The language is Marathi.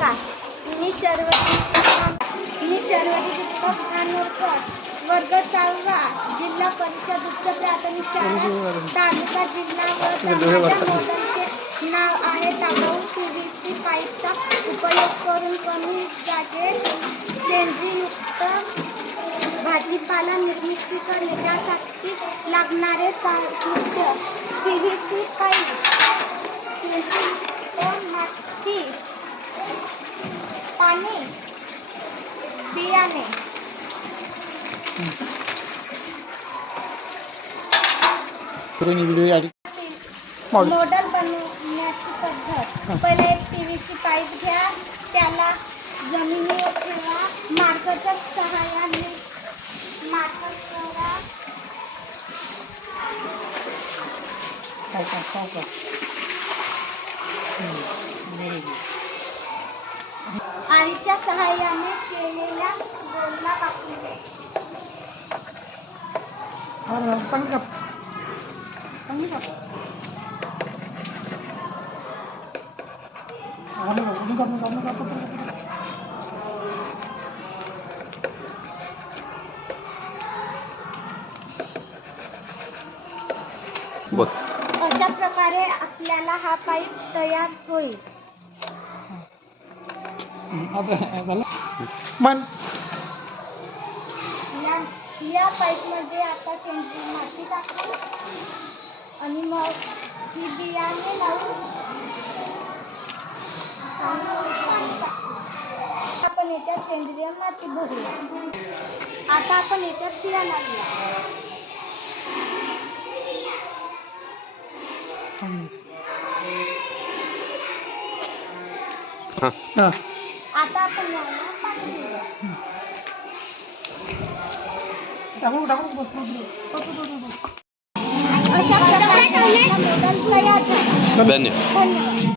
नमस्कार. मी शर्वरी दीपक धानोरकर, वर्ग 6वा, जिल्हा परिषद उच्च प्राथमिक शाळा तालुका जिल्हा व माझ्या मॉडेलचे नाव आहे टाकाऊ PVC पाईपचा उपयोग करून कमी जागेत सेंद्रिययुक्त भाजीपाला निर्मिती करण्यासाठी लागणारे साहित्य: PVC पाईप, माती, पाणी, बियाणे. मॉडेल बनवण्याची पद्धत: पहिले एक PVC पाईप घ्या, त्याला जमिनीवर ठेवा, मार्करच्या सहाय्याने मार्कर करा. आळीच्या सहाय्याने केलेल्या गोलला कापून घ्या. अशा प्रकारे आपल्याला हा पाईप तयार होईल. या पाईपमध्ये आता सेंद्रिय माती टाकू आणि मग ही बियाणे लावून आपण याच्यात सेंद्रिय माती भरूया. आता आपण याच्यात बियाणे लावूया. आता आपण याला पाणी देऊया. अशा प्रकारे मॉडेल तयार झाले. धन्यवाद.